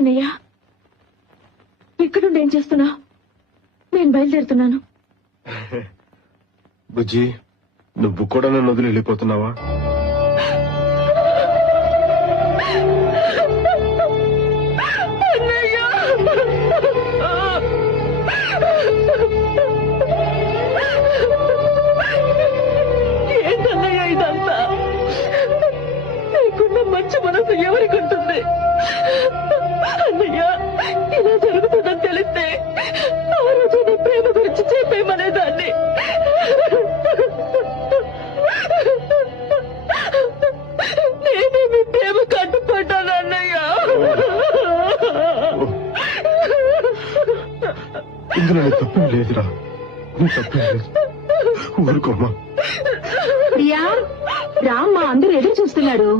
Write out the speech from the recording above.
అన్నయ్య, ఇక్కడుండి ఏం చేస్తున్నా? నేను బయలుదేరుతున్నాను. బుజ్జి, నువ్వు కూడా నన్ను వదిలి వెళ్ళిపోతున్నావా? ఏంటన్నయ్య ఇదంతా? నీకున్న మంచి మనసు ఎవరికి ఉంటుంది? అన్నయ్య, ఇలా జరుగుతుందని తెలిస్తే ఆ రోజు నీ ప్రేమ గురించి చెప్పేమనేదాన్ని. నేనే మీ ప్రేమ కట్టుపడ్డాను అన్నయ్య. ఇందులో నీ తప్పేం లేదురా, నీ తప్పేం లేదు. ఊరుకోమ్మా. ప్రియా, రామ్మా, అందరూ ఎదురు చూస్తున్నారు.